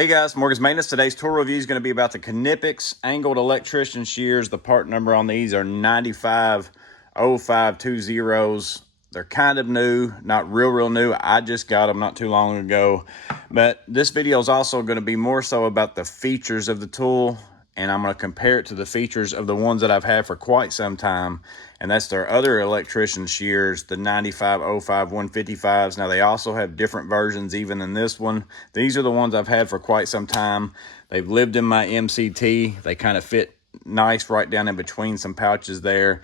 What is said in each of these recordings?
Hey guys, Morgan's Maintenance. Today's tool review is going to be about the Knipex Angled Electrician Shears. The part number on these are 950520s. They're kind of new, not real new. I just got them not too long ago. But this video is also going to be more so about the features of the tool, and I'm going to compare it to the features of the ones that I've had for quite some time, and that's their other electrician shears, the 9505 155s. Now they also have different versions even in this one. These are the ones I've had for quite some time. They've lived in my MCT. They kind of fit nice right down in between some pouches there.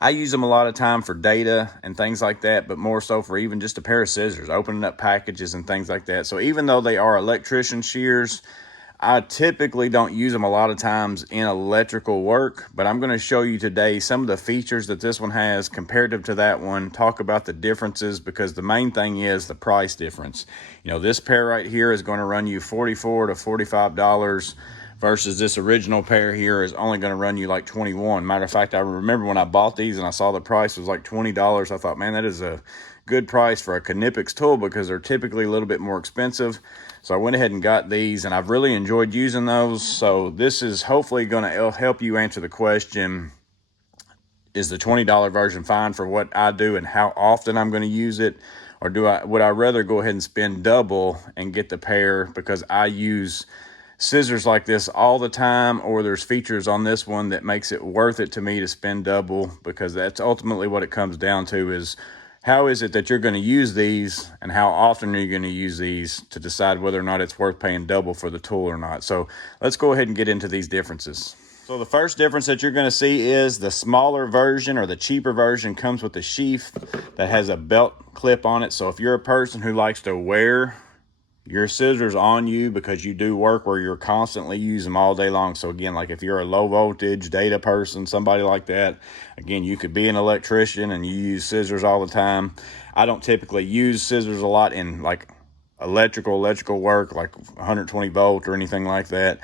I use them a lot of time for data and things like that, but more so for even just a pair of scissors, opening up packages and things like that. So even though they are electrician shears, I typically don't use them a lot of times in electrical work, but I'm going to show you today some of the features that this one has comparative to that one, talk about the differences, because the main thing is the price difference. You know, this pair right here is going to run you $44 to $45 versus this original pair here is only going to run you like $21. Matter of fact, I remember when I bought these and I saw the price was like $20, I thought, man, that is a good price for a Knipex tool because they're typically a little bit more expensive. So I went ahead and got these, and I've really enjoyed using those. So this is hopefully going to help you answer the question, is the $20 version fine for what I do and how often I'm going to use it? Or would I rather go ahead and spend double and get the pair because I use scissors like this all the time, or there's features on this one that makes it worth it to me to spend double? Because that's ultimately what it comes down to, is how is it that you're going to use these and how often are you going to use these to decide whether or not it's worth paying double for the tool or not. So let's go ahead and get into these differences. So the first difference that you're going to see is the smaller version, or the cheaper version, comes with a sheath that has a belt clip on it. So if you're a person who likes to wear your scissors on you because you do work where you're constantly using them all day long. So again, like if you're a low voltage data person, somebody like that, again, you could be an electrician and you use scissors all the time. I don't typically use scissors a lot in like electrical work, like 120 volt or anything like that.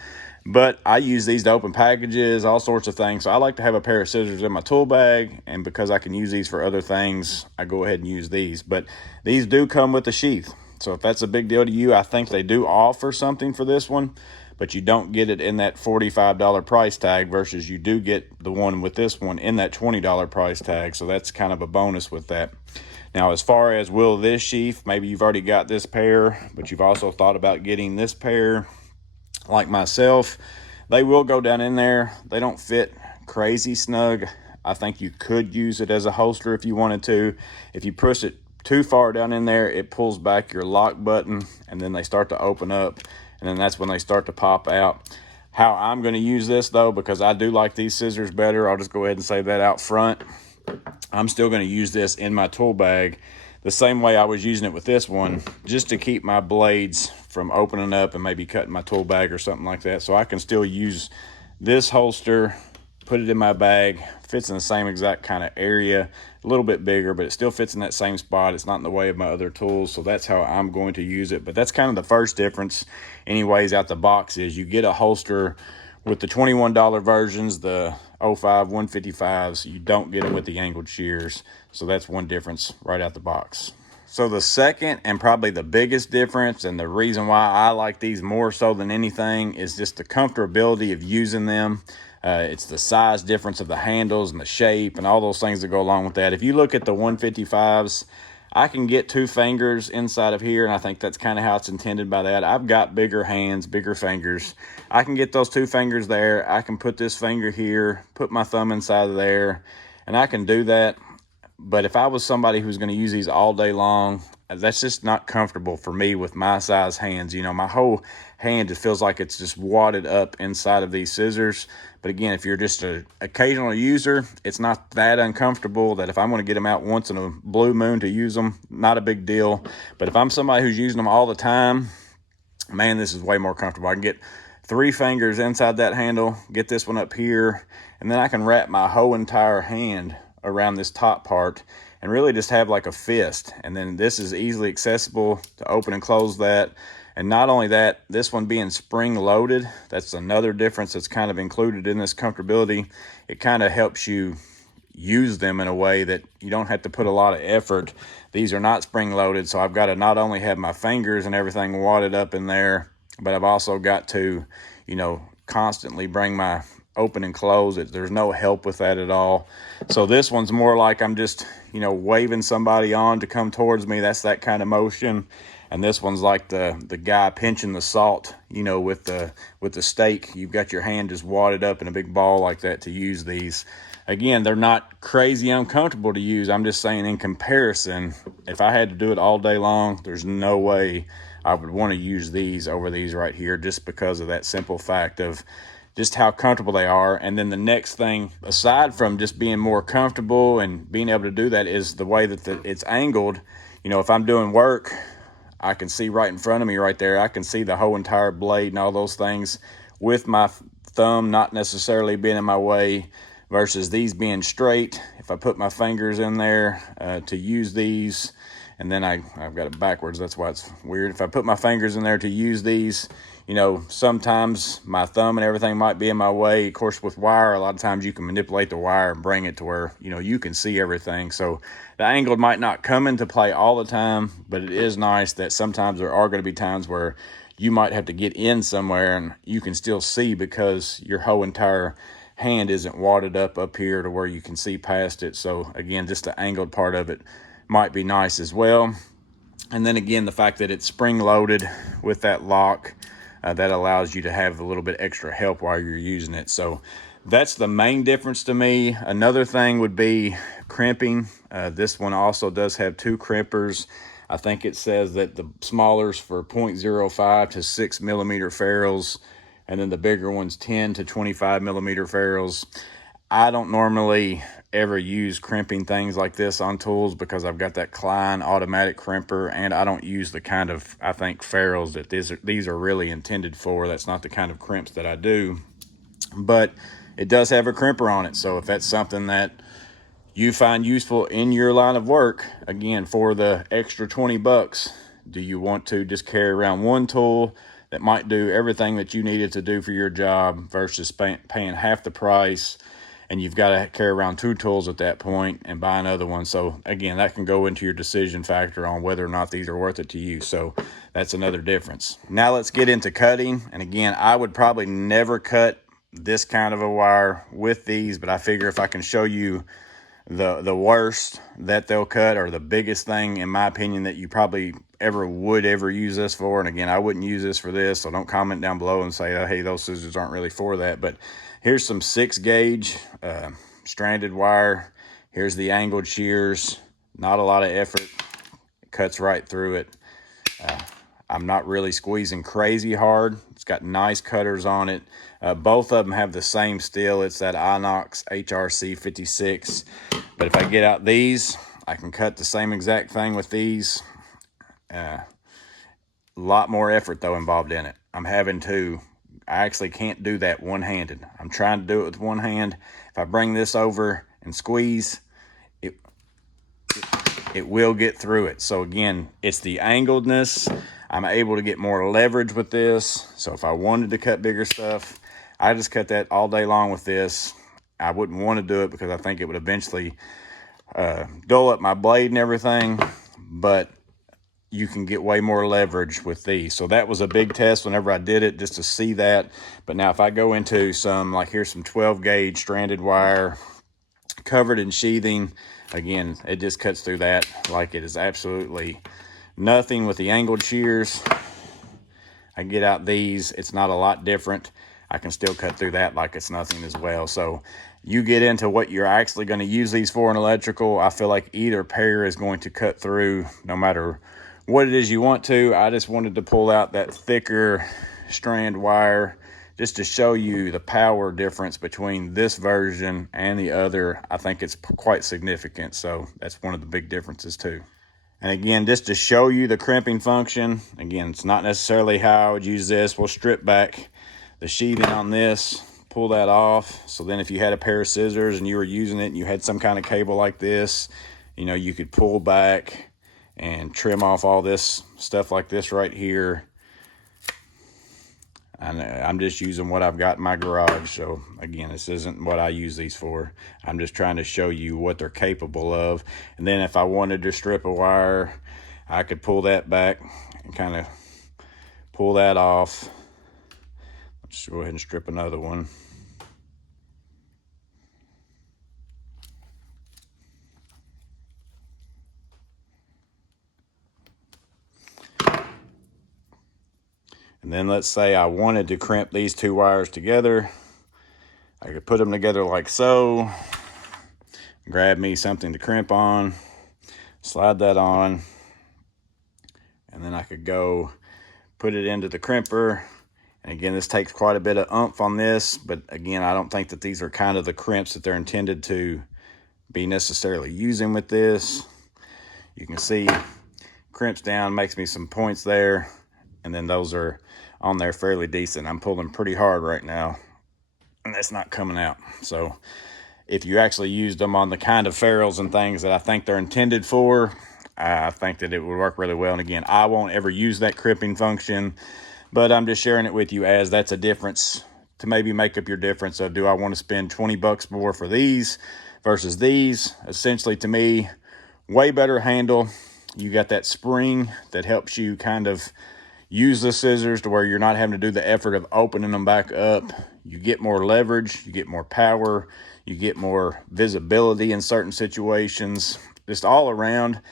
But I use these to open packages, all sorts of things. So I like to have a pair of scissors in my tool bag, and because I can use these for other things, I go ahead and use these. But these do come with a sheath. So if that's a big deal to you, I think they do offer something for this one, but you don't get it in that $45 price tag versus you do get the one with this one in that $20 price tag. So that's kind of a bonus with that. Now, as far as will this sheath, maybe you've already got this pair, but you've also thought about getting this pair like myself. They will go down in there. They don't fit crazy snug. I think you could use it as a holster if you wanted to. If you push it too far down in there, it pulls back your lock button, and then they start to open up, and then that's when they start to pop out. How I'm going to use this though, because I do like these scissors better, I'll just go ahead and say that out front. I'm still going to use this in my tool bag the same way I was using it with this one, just to keep my blades from opening up and maybe cutting my tool bag or something like that. So I can still use this holster, put it in my bag, fits in the same exact kind of area, a little bit bigger, but it still fits in that same spot. It's not in the way of my other tools, so that's how I'm going to use it. But that's kind of the first difference anyways out the box, is you get a holster with the $21 versions, the 05 155s. You don't get them with the angled shears. So that's one difference right out the box. So the second and probably the biggest difference, and the reason why I like these more so than anything, is just the comfortability of using them. It's the size difference of the handles and the shape and all those things that go along with that. If you look at the 155s, I can get 2 fingers inside of here, and I think that's kind of how it's intended by that. I've got bigger hands, bigger fingers. I can get those 2 fingers there. I can put this finger here, put my thumb inside of there, and I can do that. But if I was somebody who's going to use these all day long, that's just not comfortable for me with my size hands. You know, my whole hand just feels like it's just wadded up inside of these scissors. But again, if you're just an occasional user, it's not that uncomfortable. That if I'm going to get them out once in a blue moon to use them, not a big deal. But if I'm somebody who's using them all the time, man, this is way more comfortable. I can get 3 fingers inside that handle, get this one up here, and then I can wrap my whole entire hand around this top part and really just have like a fist. And then this is easily accessible to open and close that. And not only that, this one being spring loaded, that's another difference that's kind of included in this comfortability. It kind of helps you use them in a way that you don't have to put a lot of effort. These are not spring loaded, so I've got to not only have my fingers and everything wadded up in there, but I've also got to, you know, constantly bring my open and close. There's no help with that at all. So this one's more like I'm just, you know, waving somebody on to come towards me. That's that kind of motion. And this one's like the guy pinching the salt, you know, with the steak. You've got your hand just wadded up in a big ball like that to use these. Again, they're not crazy uncomfortable to use. I'm just saying, in comparison, if I had to do it all day long, there's no way I would want to use these over these right here, just because of that simple fact of just how comfortable they are. And then the next thing, aside from just being more comfortable and being able to do that, is the way that it's angled. You know, if I'm doing work, I can see right in front of me right there. I can see the whole entire blade and all those things with my thumb not necessarily being in my way, versus these being straight. If I put my fingers in there to use these, and then I've got it backwards, that's why it's weird. If I put my fingers in there to use these, you know, sometimes my thumb and everything might be in my way. Of course, with wire, a lot of times you can manipulate the wire and bring it to where, you know, you can see everything. So the angled might not come into play all the time, but it is nice that sometimes there are going to be times where you might have to get in somewhere and you can still see, because your whole entire hand isn't wadded up here to where you can see past it. So again, just the angled part of it might be nice as well. And then again, the fact that it's spring loaded with that lock, that allows you to have a little bit extra help while you're using it. So that's the main difference to me. Another thing would be crimping. This one also does have 2 crimpers. I think it says that the smaller's for 0.05 to 6 millimeter ferrules, and then the bigger one's 10 to 25 millimeter ferrules. I don't normally ever use crimping things like this on tools, because I've got that Klein automatic crimper, and I don't use the kind of, I think, ferrules that these are really intended for. That's not the kind of crimps that I do, but it does have a crimper on it. So if that's something that you find useful in your line of work, again, for the extra 20 bucks, do you want to just carry around one tool that might do everything that you needed to do for your job, versus paying half the price, and you've got to carry around 2 tools at that point and buy another one? So again, that can go into your decision factor on whether or not these are worth it to you. So that's another difference. Now let's get into cutting. And again, I would probably never cut this kind of a wire with these, but I figure if I can show you the worst that they'll cut, or the biggest thing in my opinion that you probably would ever use this for. And again, I wouldn't use this for this, so don't comment down below and say, oh, hey, those scissors aren't really for that. But here's some 6-gauge stranded wire. Here's the angled shears. Not a lot of effort. It cuts right through it. I'm not really squeezing crazy hard. It's got nice cutters on it. Both of them have the same steel. It's that Inox HRC 56. But if I get out these, I can cut the same exact thing with these. A lot more effort though involved in it. I actually can't do that one-handed. I'm trying to do it with one hand. If I bring this over and squeeze, it will get through it. So again, it's the angledness. I'm able to get more leverage with this. So if I wanted to cut bigger stuff, I just cut that all day long with this. I wouldn't want to do it because I think it would eventually dull up my blade and everything, but you can get way more leverage with these. So that was a big test whenever I did it, just to see that. But now if I go into some, like here's some 12-gauge stranded wire covered in sheathing, again, it just cuts through that like it is absolutely nothing. With the angled shears, I get out these, it's not a lot different. I can still cut through that like it's nothing as well. So you get into what you're actually going to use these for in electrical, I feel like either pair is going to cut through no matter what it is you want to. I just wanted to pull out that thicker strand wire just to show you the power difference between this version and the other. I think it's quite significant. So that's one of the big differences too. And again, just to show you the crimping function, again, it's not necessarily how I would use this. We'll strip back the sheathing on this, pull that off. So then if you had a pair of scissors and you were using it and you had some kind of cable like this, you know, you could pull back and trim off all this stuff like this right here. And I'm just using what I've got in my garage. So again, this isn't what I use these for. I'm just trying to show you what they're capable of. And then if I wanted to strip a wire, I could pull that back and kind of pull that off. Let's go ahead and strip another one. And then let's say I wanted to crimp these two wires together. I could put them together like so. Grab me something to crimp on. Slide that on. And then I could go put it into the crimper. And again, this takes quite a bit of oomph on this. But again, I don't think that these are kind of the crimps that they're intended to be necessarily using with this. You can see crimps down, makes me some points there. And then those are on there fairly decent. I'm pulling pretty hard right now, and that's not coming out. So if you actually used them on the kind of ferrules and things that I think they're intended for, I think that it would work really well. And again, I won't ever use that crimping function, but I'm just sharing it with you as that's a difference to maybe make up your difference of, do I want to spend 20 bucks more for these versus these? Essentially, to me, way better handle. You got that spring that helps you kind of use the scissors to where you're not having to do the effort of opening them back up. You get more leverage, you get more power, you get more visibility in certain situations. Just all around,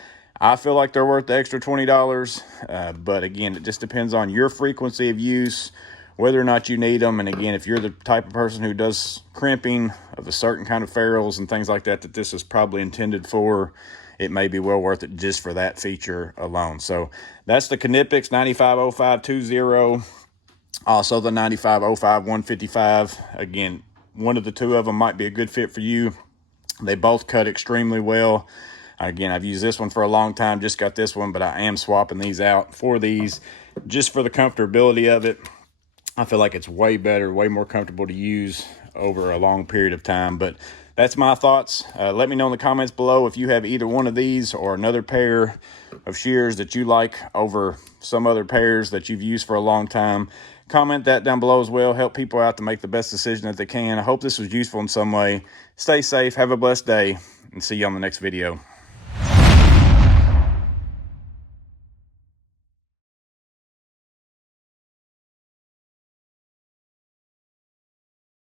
I feel like they're worth the extra $20. But again, it just depends on your frequency of use, whether or not you need them. And again, if you're the type of person who does crimping of a certain kind of ferrules and things like that, that this is probably intended for, it may be well worth it just for that feature alone. So that's the Knipex 950520. Also the 9505 155. Again, one of the two of them might be a good fit for you. They both cut extremely well. Again, I've used this one for a long time, just got this one, but I am swapping these out for these just for the comfortability of it. I feel like it's way better, way more comfortable to use over a long period of time. But that's my thoughts. Let me know in the comments below if you have either one of these or another pair of shears that you like over some other pairs that you've used for a long time. Comment that down below as well. Help people out to make the best decision that they can. I hope this was useful in some way. Stay safe, have a blessed day, and see you on the next video.